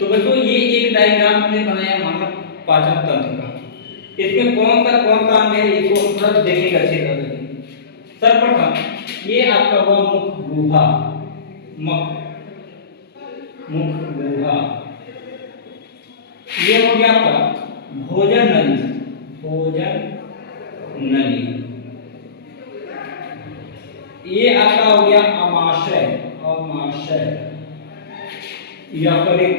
तो बच्चों ये एक डायग्राम हमने बनाया मानव पाचन तंत्र का। इसमें कौन सा अंग है इसको हम थोड़ा देखेंगे अच्छे तरह से। सर्वप्रथम ये आपका हुआ मुख गुहा। मुख गुहा ये हो गया आपका भोजन नली। भोजन नली ये आपका हो गया अमाशय। अमाशय या पर एक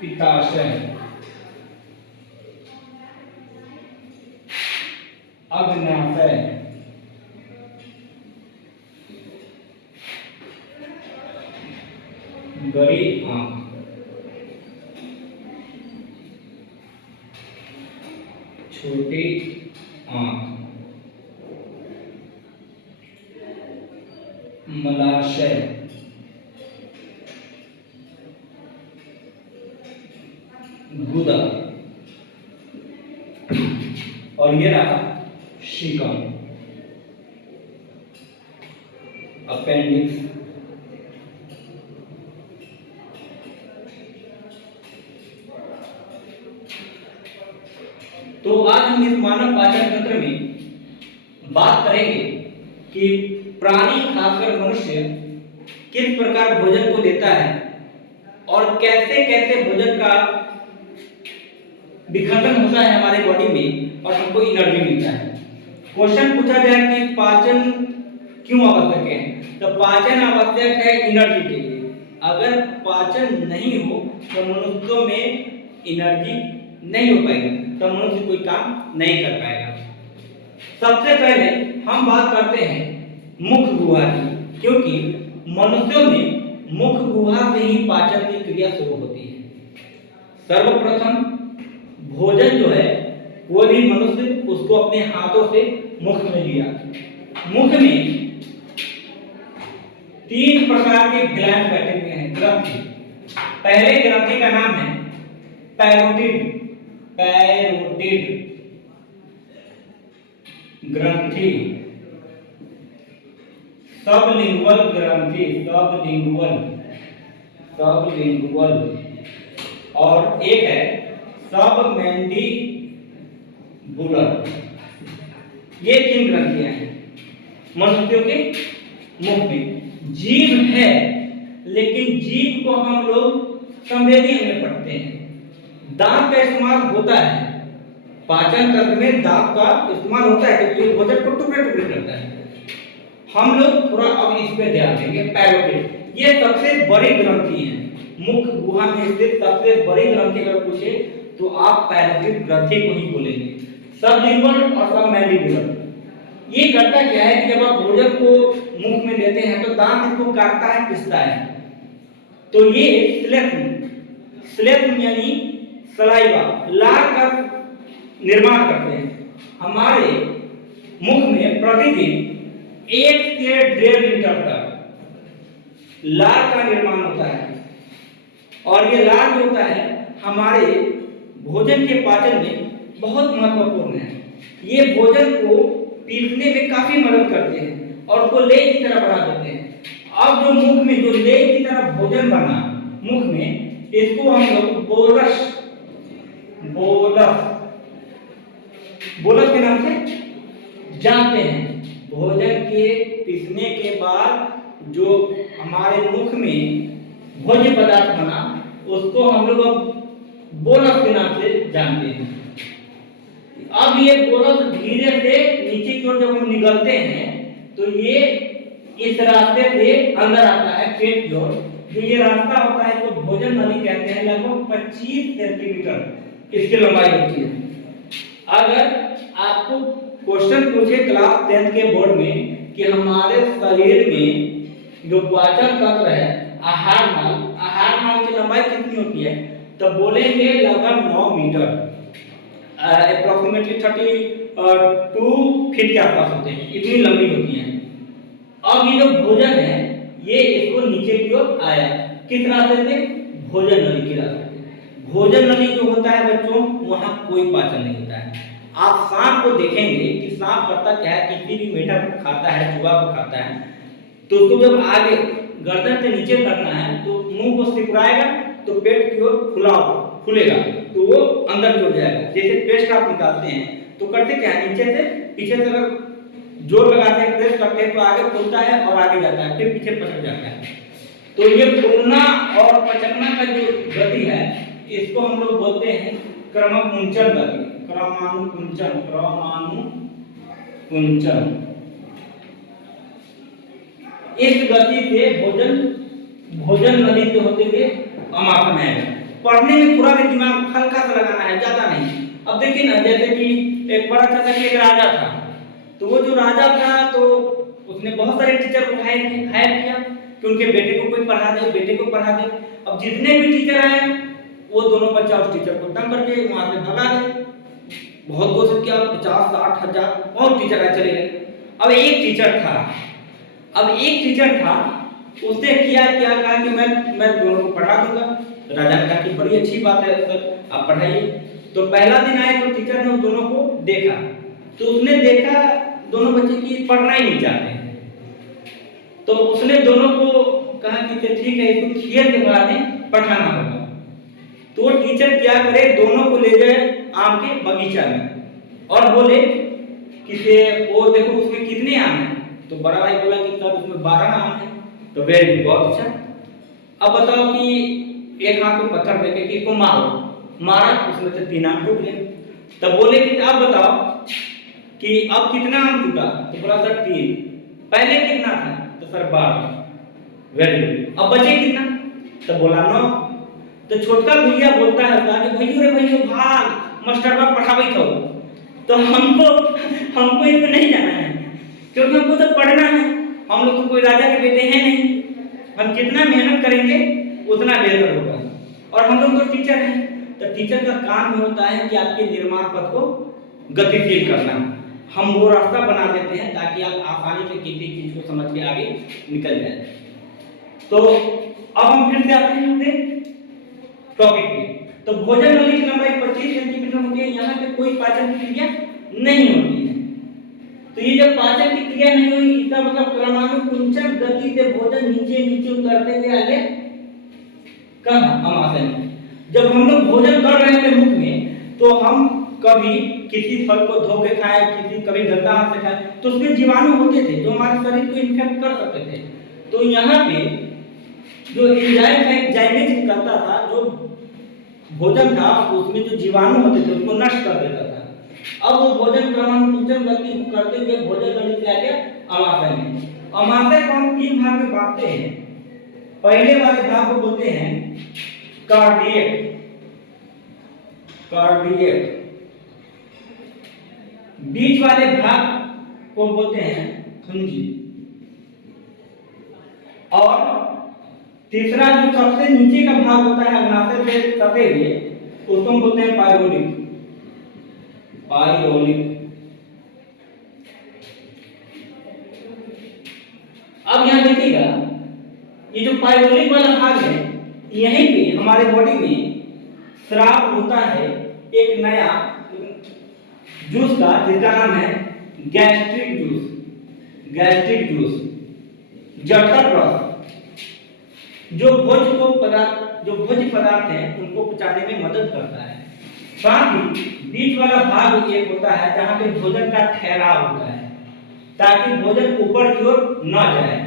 पित्ताशय। अग्न्याशय गरी आंख। छोटी आंख मलाशय। गुदा और ये रहा शिकम अपेंडिक्स। तो आज हम इस मानव पाचन तंत्र में बात करेंगे कि प्राणी खासकर मनुष्य किस प्रकार भोजन को लेता है और कैसे कैसे भोजन का विखंडन होता है हमारे बॉडी में और हमको एनर्जी मिलता है। क्वेश्चन पूछा जाए कि पाचन क्यों आवश्यक है, तो पाचन आवश्यक है एनर्जी के लिए। अगर पाचन नहीं हो तो मनुष्यों में एनर्जी नहीं हो पाएगी, तो मनुष्य कोई काम नहीं कर पाएगा। सबसे पहले हम बात करते हैं मुख गुहा की, क्योंकि मनुष्यों में मुख गुहा से ही पाचन की क्रिया शुरू होती है। सर्वप्रथम भोजन जो है वो भी मनुष्य उसको अपने हाथों से मुख में लिया। मुख में 3 प्रकार के ग्लैंड बैठे हुए हैं, ग्रंथि। पहले ग्रंथि का नाम है पैरोटिड। पैरोटिड ग्रंथि। सबलिंगुअल ग्रंथि। सबलिंगुअल और एक है सबमैंडिबुलर। ये 3 ग्रंथियां हैं मनुष्यों के मुख में। जीभ है, लेकिन जीभ को हम लोग संवेदी में पढ़ते हैं। दांत का इस्तेमाल होता है पाचन तंत्र में, दांत का इस्तेमाल होता है क्योंकि भोजन को टुकड़े टुकड़े करता है। हम लोग थोड़ा अब इस पे ध्यान देंगे। पैरोटिड ये सबसे बड़ी ग्रंथि है मुख गुहा में स्थित। सबसे बड़ी ग्रंथि अगर पूछे तो आप पैरोटिड ग्रंथि को ही बोलेंगे। सबलिंगुअल और सबमैंडिबुलर ये करता क्या है कि जब आप भोजन को मुख में लेते हैं तो दांत इसको काटता है, पिसता है, तो ये स्लेफ्म यानी सलाइवा, लार का निर्माण करते हैं। हमारे मुख में प्रतिदिन 1 से 1.5 लीटर तक लार का निर्माण होता है, और ये लार जो होता है हमारे भोजन के पाचन में बहुत महत्वपूर्ण है। ये भोजन को पीसने में काफी मदद करते हैं और उसको लेय की तरह बना देते हैं। अब जो मुख में जो लेय की तरह भोजन बना मुख में, इसको हम लोग बोलस के नाम से जानते हैं। भोजन के पीसने के बाद जो हमारे मुख में भोज्य पदार्थ बना उसको हम लोग अब बोलस के नाम से जानते हैं। अब ये बोलस धीरे से नीचे की ओर जब हम निकलते हैं तो ये इस रास्ते से अंदर आता है पेट की ओर। जो ये रास्ता होता है इसको भोजन नली कहते हैं। लगभग 25 सेंटीमीटर इसकी लंबाई होती है। अगर आपको क्वेश्चन पूछे क्लास 10 के बोर्ड में कि हमारे शरीर में जो पाचन तंत्र है आहार नाल की लंबाई कितनी होती है, तो बोलेंगे लगभग 9 मीटर, अप्रोक्सीमेटली 32 फीट के आसपास होते हैं, इतनी लंबी होती है। अब ये जो भोजन है ये इसको नीचे की ओर आया, किस रास्ते से? भोजन नली के रास्ते से। भोजन नली जो होता है बच्चों, वहां कोई पाचन नहीं होता है। आप सांप को देखेंगे कि सांप करता क्या है, किसी भी मीठा को खाता है, चूहा को खाता है, तो उसको जब आगे गर्दन से नीचे करना है तो मुंह को सिकुड़ाएगा तो पेट की ओर खुलेगा, तो वो अंदर की ओर जाएगा। जैसे पेस्ट आप निकालते हैं तो करते क्या है, नीचे से पीछे से अगर जोर लगाते हैं, प्रेस करते हैं तो आगे खुलता है और आगे जाता है, फिर पीछे पचक जाता है। तो ये फूलना और पचकना का जो गति है इसको हम लोग बोलते हैं क्रमकुंचन गति, क्रमानुकुंचन, क्रमानुकुंचन। इस गति से भोजन नली से होते हुए अमाशय में आएगा। पढ़ने में थोड़ा भी दिमाग हल्का सा लगाना है, ज्यादा नहीं। अब देखिए ना, जैसे कि एक बड़ा सा एक राजा था, तो वो जो राजा था तो उसने बहुत सारे टीचर को हायर किया कि उनके बेटे को कोई पढ़ा दे, बेटे को पढ़ा दे। अब जितने भी टीचर आए वो दोनों बच्चा उस टीचर को तंग करके वहां से भगा दे। बहुत कोशिश किया, 50-60 हजार और टीचर आए चले गए। अब एक टीचर था, उसने किया कहा कि मैं दोनों को पढ़ा दूंगा। राजा ने कहा कि बड़ी अच्छी बात है सर, आप पढ़ाइए। तो पहला दिन आए तो टीचर ने उन दोनों को देखा, तो उसने देखा दोनों बच्चे की पढ़ना ही नहीं चाहते, तो उसने दोनों को कहा कि ठीक है, इसको खेल के बाद में पढ़ाना होगा। तो टीचर क्या करे, दोनों को ले जाए आम के बगीचा में और बोले कि वो देखो उसमें कितने आम हैं। तो बड़ा भाई बोला कि सर उसमें 12 आम है। तो वेरी गुड, बहुत अच्छा। अब बताओ कि एक हाथ में पत्थर देके कि इसको मारा, उसमें से 3 आम टूट गए। तब बोले कि आप बताओ कि अब कितना आम टूटा। तो बोला सर 3। पहले कितना था? तो सर 12। Very good. अब बचे कितना? तो बोला 9। तो छोटका भैया बोलता है कि भैया रे भैया भाग, मास्टर बा पढ़ावे तो। तो हमको इसमें नहीं जाना है, क्योंकि हमको तो पढ़ना है। हम लोग तो कोई राजा के बेटे हैं नहीं, हम जितना मेहनत करेंगे उतना बेहतर होगा। और हम लोग तो टीचर हैं, तो टीचर का काम होता है कि आपके निर्माण पथ को गतिशील करना। हम वो रास्ता बना देते हैं ताकि आप आसानी से किसी चीज को समझ के आगे निकल जाए। तो अब हम फिर से आते हैं टॉपिक पे। तो भोजन नली की लंबाई 25 सेंटीमीटर होती है। यहाँ पे कोई पाचन की क्रिया नहीं होती है। तो ये जब पाचन की क्रिया नहीं हुई, इसका मतलब क्रमानुकुंचन गति से भोजन नीचे उतरते हुए आगे कहाँ, अमाशय में। जब हम लोग भोजन कर रहे थे मुख में, तो हम कभी किसी फल को धो के खाए, कभी गंदा हाथ से खाए, तो उसमें जीवाणु होते थे जो हमारे शरीर को इन्फेक्ट कर सकते थे। तो यहाँ पे जो एंजाइम निकलता था, जो भोजन था उसमें जो जीवाणु होते थे उसको नष्ट कर देता था। अब वो भोजन क्रमानुकुंचन गति करते हुए भोजन नली से आगे अमाशय में। अमाशय को हम 3 भाग में बांटते हैं। पहले वाले भाग को बोलते हैं कार्डियक, बीच वाले भाग को बोलते हैं कुंजी, और तीसरा जो सबसे नीचे का भाग होता है अग्नाशय से सटे हुए, उसको हम बोलते हैं पाइरोलिक। अब यहाँ देखिएगा, ये जो पाइरोलिक वाला भाग है, यहीं पे हमारे बॉडी में स्राव होता है एक नया जूस का, जिसका नाम है गैस्ट्रिक जूस, जठर रस, जो भोज्य पदार्थ हैं उनको पचाने में मदद करता है। साथ ही बीच वाला भाग एक होता है जहाँ पे भोजन का ठहराव होता है, ताकि भोजन ऊपर की ओर न जाए।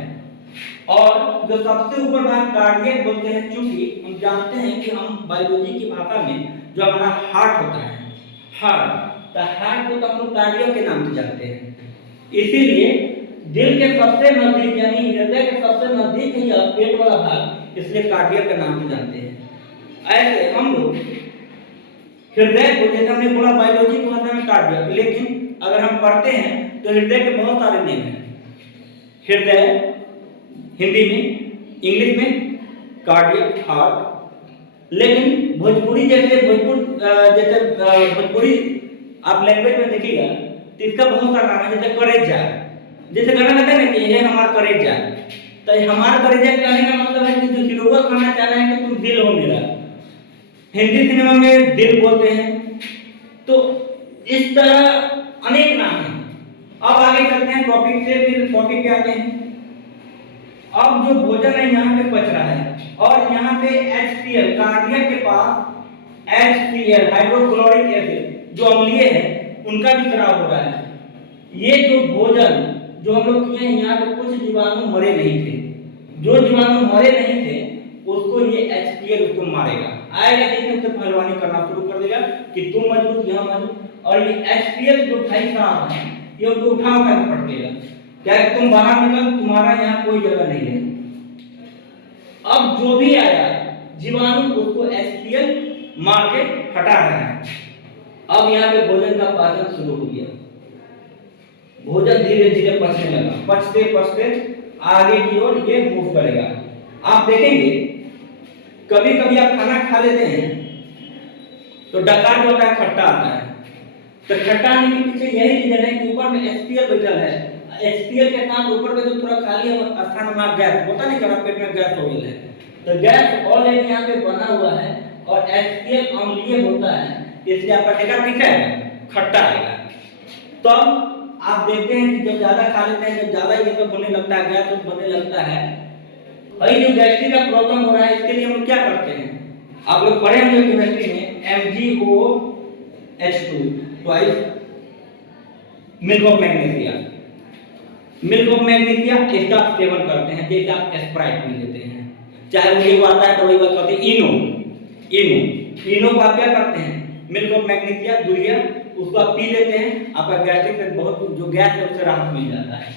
और जो सबसे ऊपर भाग कार्डियक बोलते हैं, क्योंकि हम जानते हैं कि हम बायोलॉजी की भाषा में जो हमारा हार्ट होता है, हार्ट को तो हम लोग कार्डियक के नाम से जानते हैं। इसीलिए दिल के सबसे नजदीक यानी हृदय के सबसे नजदीक है पेट वाला भाग, इसलिए कार्डियक के नाम से जानते हैं। ऐसे हम लोग हृदय को, जैसे हमने बोला बायोलॉजी की भाषा में कार्डियक, लेकिन अगर हम पढ़ते हैं तो हृदय के बहुत सारे नेम हैं। हृदय हिंदी में, इंग्लिश में कार्डियक, हार्ट। लेकिन भोजपुरी आप लैंग्वेज में देखिएगा तो इसका बहुत सारा नाम है। जैसे करेजा, जैसे गाना कहते हैं ना कि ये हमारा करेजा, तो हमारा करेजा कहने का मतलब है कि जो हीरो खाना चाह रहे हैं कि तुम दिल हो मेरा। हिंदी सिनेमा में दिल बोलते हैं। तो इस तरह अनेक नाम हैं। अब आगे चलते हैं टॉपिक से, फिर टॉपिक पे आते हैं। अब जो भोजन है यहाँ पे पच रहा है और यहाँ पे HCl कार्डियक के पास HCl हाइड्रोक्लोरिक एसिड जो अम्लीय है उनका भी स्राव हो रहा है। ये जो भोजन जो हम लोग किए हैं यहाँ पे कुछ जीवाणु मरे नहीं थे, जो जीवाणु मरे नहीं थे उसको ये HCl उसको मारेगा, आएगा देखने तो पहलवानी करना शुरू कर देगा कि तुम मजबूत यहाँ मजबूत, और ये HCl जो भाई साहब है ये उनको उठा कर पटकेगा, क्या तुम बाहर निकल, तुम्हारा यहाँ कोई जगह नहीं है। अब जो भी आया जीवाणु उसको HCl मार के हटा रहा है। अब यहाँ पे भोजन का पाचन शुरू हो गया, भोजन धीरे धीरे पचने लगा, पचते पचते आगे की ओर ये मूव करेगा। आप देखेंगे कभी कभी आप खाना खा लेते हैं तो डकार जो होता है खट्टा आता है, तो खट्टा आने के पीछे यही रीजन है कि ऊपर में HCl बैठल है, HCl के साथ ऊपर में जो थोड़ा खाली स्थान में गैस होता नहीं, करा पेट में गैस हो गया है, तो गैस ऑलरेडी यहाँ पे बना हुआ है और HCl अम्लीय होता है, इसलिए आपका टेका पीछे है खट्टा आएगा। तो आप देखते हैं कि जब ज्यादा खा लेते हैं, जब ज्यादा ये सब होने लगता है, गैस बनने लगता है, और जो गैस्ट्रिक का प्रॉब्लम हो रहा है इसके लिए हम क्या करते हैं, आप लोग पढ़े होंगे केमिस्ट्री में MgOH2 twice milk of magnesia, milk of magnesia इसका आप सेवन करते हैं, जैसे आप स्प्राइट पी लेते हैं, चाहे वो ये आता है तो वही बात करते हैं इनो को आप क्या करते हैं, मिल्क ऑफ मैग्नीशिया दूरिया उसको आप पी लेते हैं, आपका गैस्ट्रिक से बहुत जो गैस है उससे राहत मिल जाता है।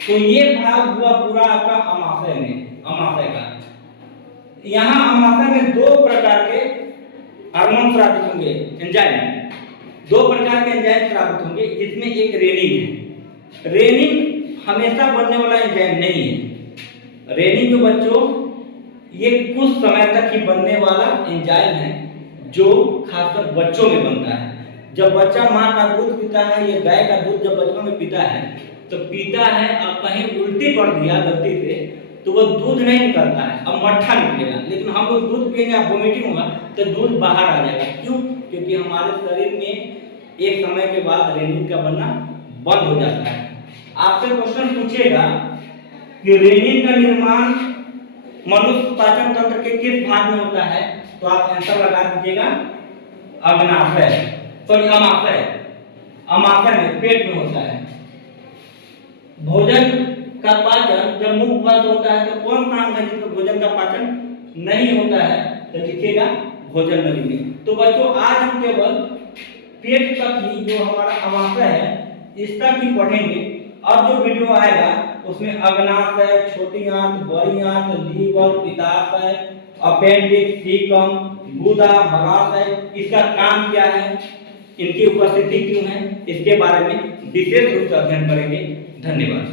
तो ये भाग हुआ पूरा आपका अमाशय में, अमाशय का। यहाँ अमाशय में दो प्रकार के हार्मोन स्रावित होंगे, एंजाइम, दो प्रकार के एंजाइम स्रावित होंगे, जिसमें एक रेनिन है। रेनिन हमेशा बनने वाला एंजाइम नहीं है, रेनिन जो बच्चों ये कुछ समय तक ही बनने वाला एंजाइम है जो खासकर बच्चों में बनता है। जब बच्चा माँ का दूध पीता है या गाय का दूध जब बचपन में पीता है तो पीता है, अब कहीं उल्टी कर दिया गलती से तो वो दूध नहीं निकलता है, अब मट्ठा निकलेगा। लेकिन हम लोग दूध पिएंगे, आप वोमिटिंग होगा तो दूध बाहर आ जाएगा। क्यों? क्योंकि हमारे शरीर में एक समय के बाद रेनिन का बनना बंद हो जाता है। आपसे क्वेश्चन पूछेगा कि रेनिन का निर्माण मनुष्य पाचन तंत्र के किस भाग में होता है, तो आप आंसर लगा दीजिएगा अग्नाशय, सॉरी अमाशय, अमाशय में पेट में होता है। भोजन का पाचन जब मुख बंद होता है तो कौन काम है जिसमें भोजन का पाचन नहीं होता है, तो लिखिएगा भोजन नली में। तो बच्चों आज हम केवल पेट तक ही जो हमारा अमाशय है इस तक ही पढ़ेंगे। अब जो वीडियो आएगा उसमें अग्नाशय, छोटी आंत, बड़ी आंत, लीवर, पित्ताशय, अपेंडिक्स, सीकम, गुदा, मलाशय, इसका काम क्या है, इनकी उपस्थिति क्यों है, इसके बारे में विशेष रूप से अध्ययन करेंगे। धन्यवाद।